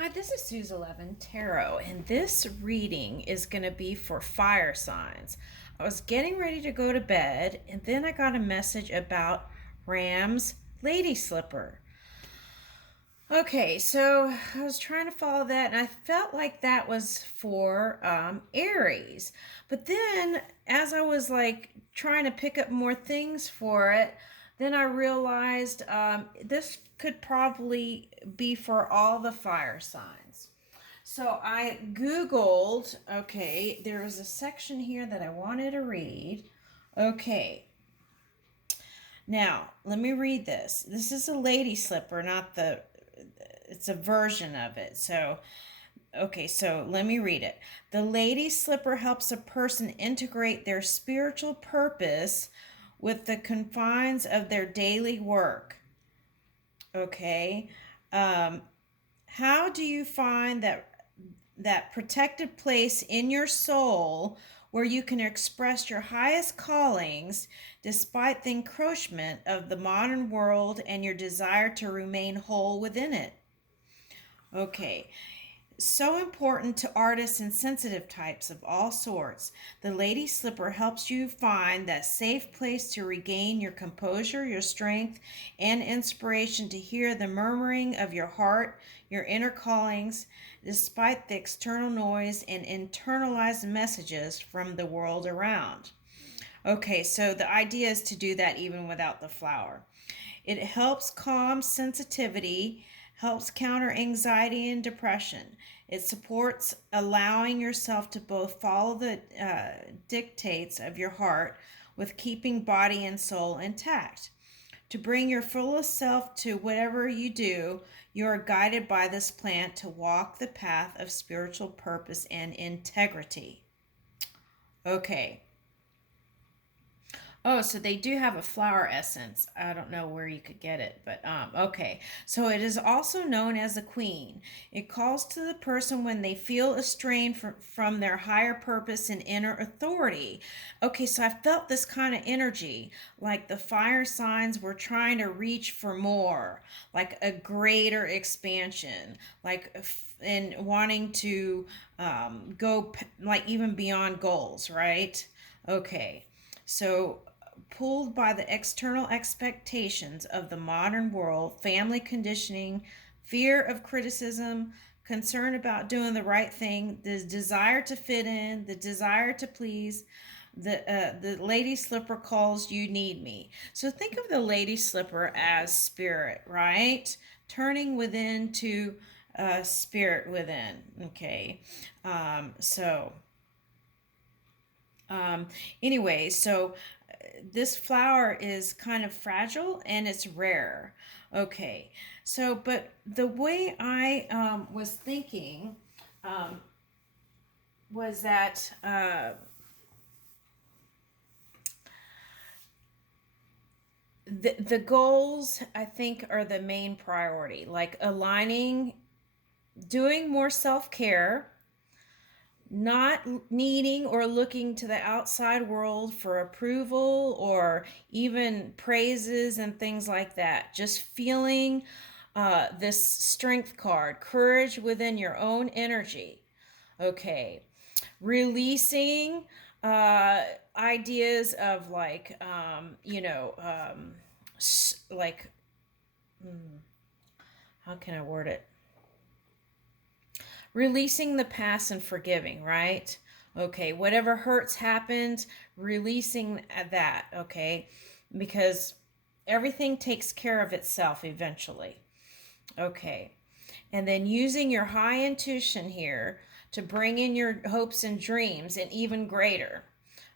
Hi, this is Suze 11 Tarot, and this reading is going to be for fire signs. I was getting ready to go to bed, and then I got a message about Ram's lady slipper. Okay, so I was trying to follow that, and I felt like that was for Aries. But then, as I was like trying to pick up more things for it, then I realized this could probably be for all the fire signs. So I Googled, okay, there was a section here that I wanted to read. Okay, now let me read this. This is a lady slipper, not the it's a version of it. So, okay, so let me read it. The lady slipper helps a person integrate their spiritual purpose with the confines of their daily work. Okay. Um, how do you find that protected place in your soul where you can express your highest callings despite the encroachment of the modern world and your desire to remain whole within it? Okay, so important to artists and sensitive types of all sorts. The Lady Slipper helps you find that safe place to regain your composure, your strength, and inspiration to hear the murmuring of your heart, your inner callings, despite the external noise and internalized messages from the world around. Okay, so the idea is to do that even without the flower. It helps calm sensitivity, helps counter anxiety and depression. It supports allowing yourself to both follow the dictates of your heart with keeping body and soul intact. To bring your fullest self to whatever you do, you are guided by this plant to walk the path of spiritual purpose and integrity. Okay, oh, so they do have a flower essence. I don't know where you could get it, but okay. So it is also known as a queen. It calls to the person when they feel estranged from their higher purpose and inner authority. Okay, so I felt this kind of energy, like the fire signs were trying to reach for more, like a greater expansion, like and wanting to go like even beyond goals, right? Okay. So, pulled by the external expectations of the modern world, family conditioning, fear of criticism, concern about doing the right thing, the desire to fit in, the desire to please, the lady slipper calls you need me. So think of the lady slipper as spirit, right? Turning within to spirit within. Okay, so um, anyway, so this flower is kind of fragile and it's rare. Okay, so but the way I was thinking um, was that the goals I think are the main priority, like aligning, doing more self care, not needing or looking to the outside world for approval or even praises and things like that. Just feeling this strength card, courage within your own energy. Okay. Releasing ideas of like, like, how can I word it? Releasing the past and forgiving, right? Okay, whatever hurts happened, releasing that, okay? Because everything takes care of itself eventually. Okay. And then using your high intuition here to bring in your hopes and dreams and even greater.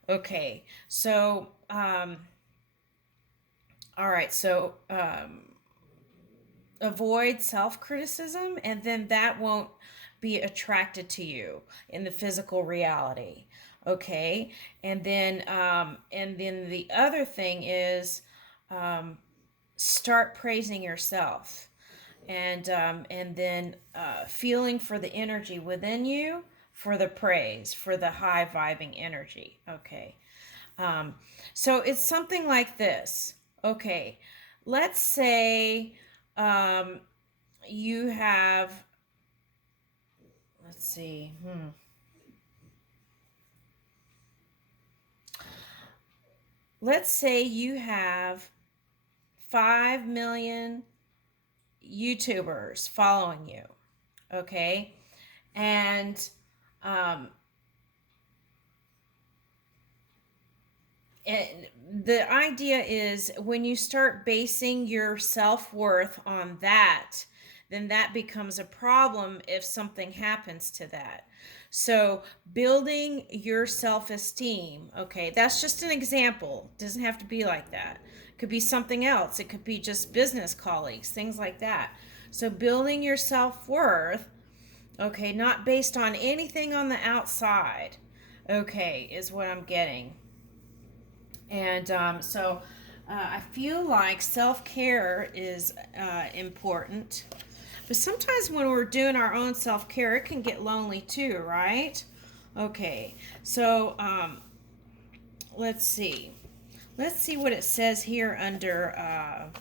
Okay. So, all right. So, avoid self criticism, and then that won't be attracted to you in the physical reality. Okay, and then the other thing is start praising yourself, and then feeling for the energy within you, for the praise, for the high vibing energy. Okay, um, so it's something like this. Okay, let's say um, you have see. Let's say you have 5 million YouTubers following you, okay? And um, the idea is when you start basing your self-worth on that, then that becomes a problem if something happens to that. So building your self-esteem, okay, that's just an example. It doesn't have to be like that. It could be something else. It could be just business colleagues, things like that. So building your self-worth, okay, not based on anything on the outside, okay, is what I'm getting. And I feel like self-care is important. But sometimes when we're doing our own self-care, it can get lonely too, right? Okay, so let's see. Let's see what it says here under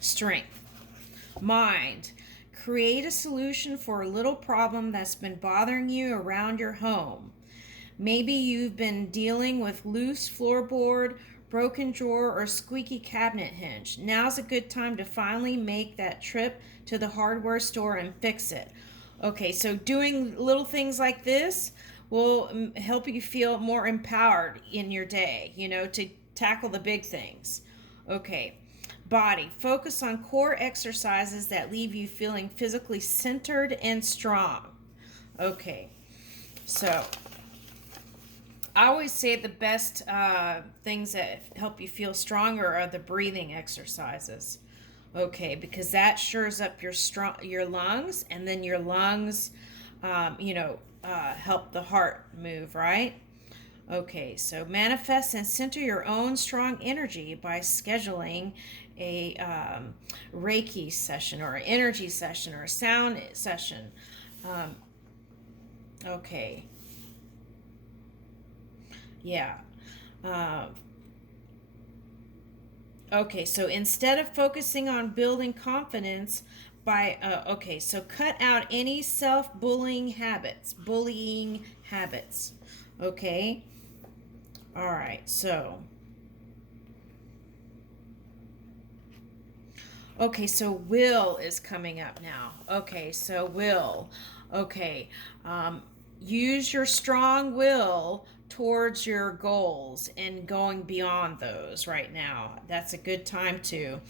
strength. Mind. Create a solution for a little problem that's been bothering you around your home. Maybe you've been dealing with loose floorboard, broken drawer, or squeaky cabinet hinge. Now's a good time to finally make that trip to the hardware store and fix it. Okay, so doing little things like this will help you feel more empowered in your day, to tackle the big things. Okay. Body. Focus on core exercises that leave you feeling physically centered and strong. Okay. So, I always say the best things that help you feel stronger are the breathing exercises. Okay, because that shores up your lungs, and then your lungs, help the heart move, right? Okay, so manifest and center your own strong energy by scheduling a Reiki session or an energy session or a sound session. Okay. Yeah. Uh, okay, so instead of focusing on building confidence so cut out any bullying habits. Okay. All right, so. Okay, so will is coming up now. Okay, so will. Okay, use your strong will towards your goals and going beyond those right now. That's a good time to,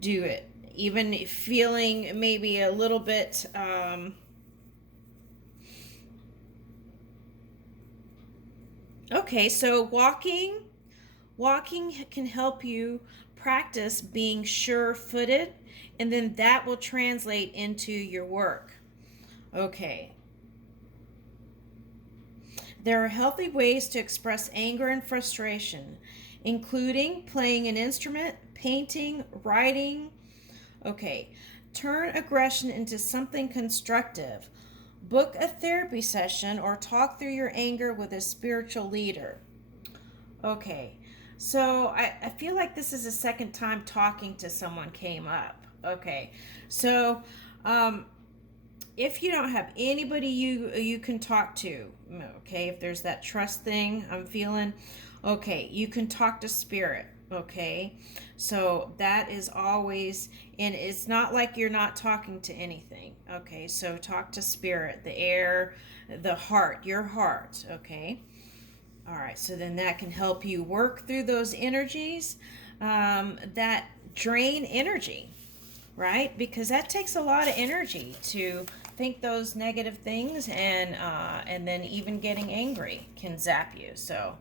do it. Even feeling maybe a little bit. Okay, so walking can help you practice being sure-footed, and then that will translate into your work. Okay. There are healthy ways to express anger and frustration, including playing an instrument, painting, writing. Okay. Turn aggression into something constructive. Book a therapy session or talk through your anger with a spiritual leader. Okay. So I feel like this is the second time talking to someone came up. Okay. So if you don't have anybody you can talk to, okay, if there's that trust thing I'm feeling, okay, you can talk to spirit. Okay, so that is always, and it's not like you're not talking to anything. Okay, so talk to spirit, the air, the heart, your heart. Okay, all right, so then that can help you work through those energies that drain energy, right? Because that takes a lot of energy to think those negative things, and then even getting angry can zap you. So,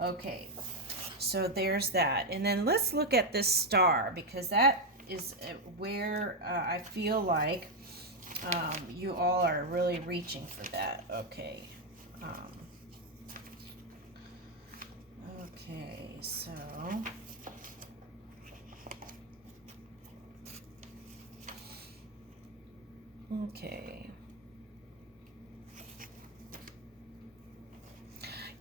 okay, so there's that. And then let's look at this star, because that is where I feel like you all are really reaching for that. Okay. Okay, so okay.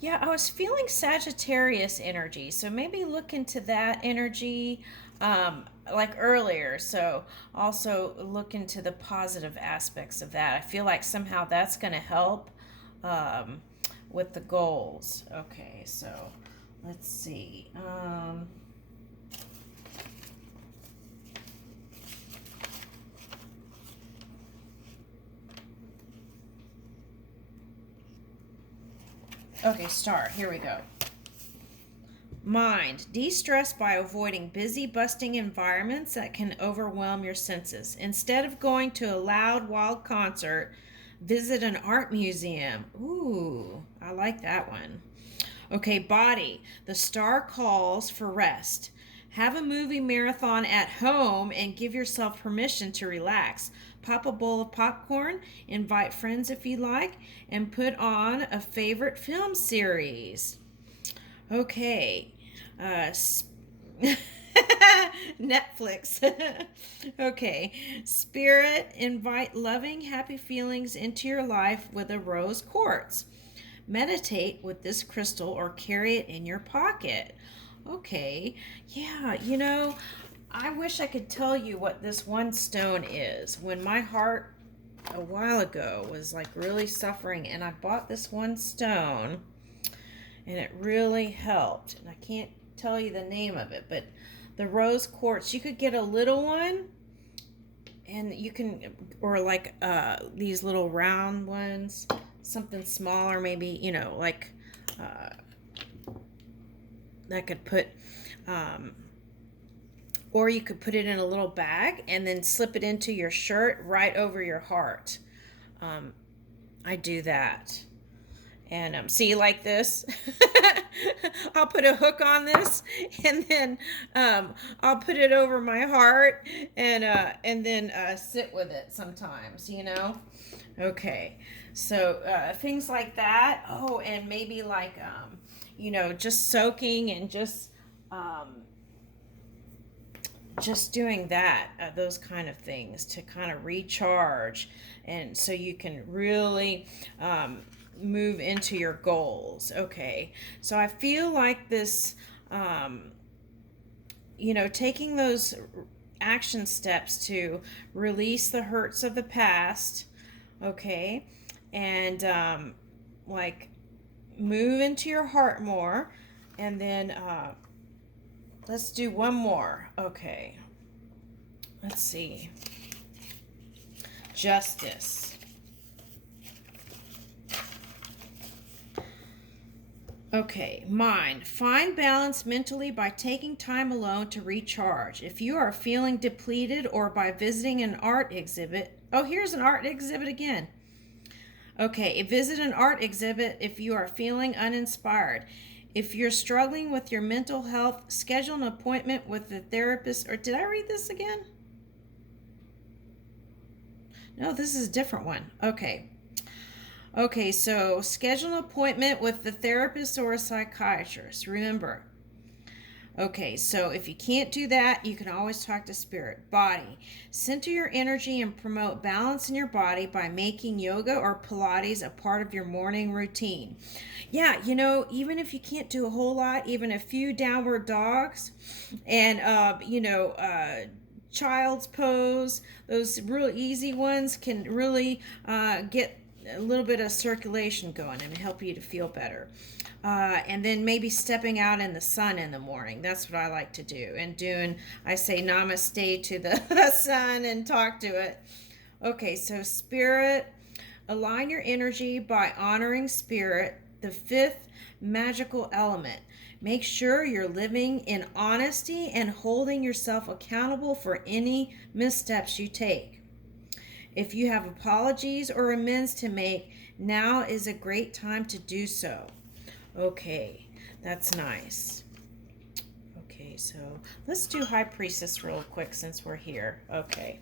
Yeah, I was feeling Sagittarius energy, so maybe look into that energy like earlier. So also look into the positive aspects of that. I feel like somehow that's going to help um, with the goals. Okay, so let's see. Okay, star, here we go. Mind. De-stress by avoiding busy, busting environments that can overwhelm your senses. Instead of going to a loud, wild concert, visit an art museum. Ooh, I like that one. Okay, body. The star calls for rest. Have a movie marathon at home and give yourself permission to relax. Pop a bowl of popcorn, invite friends if you like, and put on a favorite film series. Okay. Uh, Netflix. Okay. Spirit, invite loving, happy feelings into your life with a rose quartz. Meditate with this crystal or carry it in your pocket. Okay. Yeah, I wish I could tell you what this one stone is. When my heart a while ago was like really suffering, and I bought this one stone and it really helped. And I can't tell you the name of it, but the rose quartz, you could get a little one, and you can, or like these little round ones, something smaller, maybe, like that could put, or you could put it in a little bag and then slip it into your shirt right over your heart. I do that. And see, like this, I'll put a hook on this, and then I'll put it over my heart, and then sit with it sometimes. Okay, so things like that. Oh, and maybe like just soaking and just doing that, those kind of things to kind of recharge, and so you can really move into your goals. Okay, so I feel like this, taking those action steps to release the hurts of the past, okay, and like move into your heart more, and then let's do one more. Okay, let's see. Justice. Okay, mind. Find balance mentally by taking time alone to recharge. If you are feeling depleted, or by visiting an art exhibit. Oh, here's an art exhibit again. Okay, visit an art exhibit if you are feeling uninspired. If you're struggling with your mental health, schedule an appointment with a therapist. Or did I read this again? No, this is a different one. Okay, so schedule an appointment with the therapist or a psychiatrist. Remember. Okay, so if you can't do that, you can always talk to spirit. Body. Center your energy and promote balance in your body by making yoga or Pilates a part of your morning routine. Yeah, even if you can't do a whole lot, even a few downward dogs and, child's pose, those real easy ones can really get a little bit of circulation going and help you to feel better. And then maybe stepping out in the sun in the morning. That's what I like to do. And I say namaste to the sun and talk to it. Okay, so spirit, align your energy by honoring spirit, the fifth magical element. Make sure you're living in honesty and holding yourself accountable for any missteps you take. If you have apologies or amends to make, now is a great time to do so. Okay, that's nice. Okay, so let's do High Priestess real quick since we're here. Okay.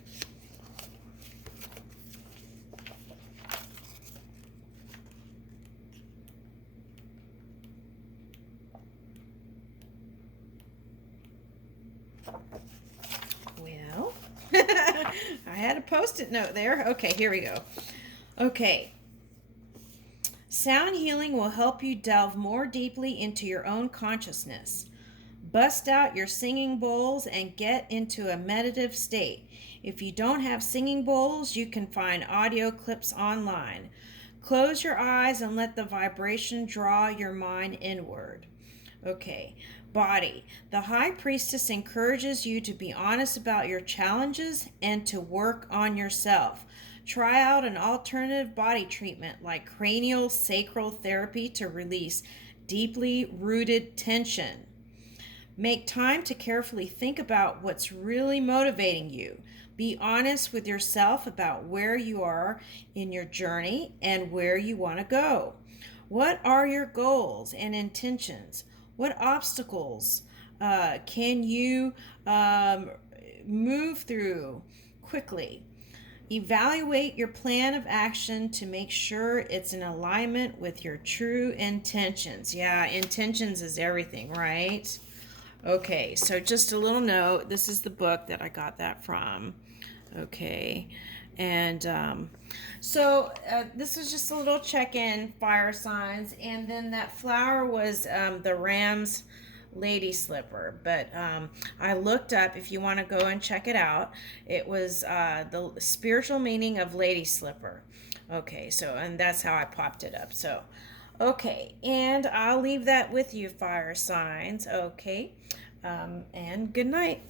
Well, I had a post-it note there. Okay, here we go. Okay. Sound healing will help you delve more deeply into your own consciousness. Bust out your singing bowls and get into a meditative state. If you don't have singing bowls, you can find audio clips online. Close your eyes and let the vibration draw your mind inward. Okay, body. The High Priestess encourages you to be honest about your challenges and to work on yourself. Try out an alternative body treatment like cranial sacral therapy to release deeply rooted tension. Make time to carefully think about what's really motivating you. Be honest with yourself about where you are in your journey and where you want to go. What are your goals and intentions? What obstacles can you move through quickly? Evaluate your plan of action to make sure it's in alignment with your true intentions. Yeah, intentions is everything, right? Okay, so just a little note. This is the book that I got that from. Okay, and this is just a little check-in, fire signs, and then that flower was the ram's lady slipper. But I looked up, if you want to go and check it out, it was the spiritual meaning of lady slipper. Okay, so, and that's how I popped it up. So okay, and I'll leave that with you, fire signs. Okay, and good night.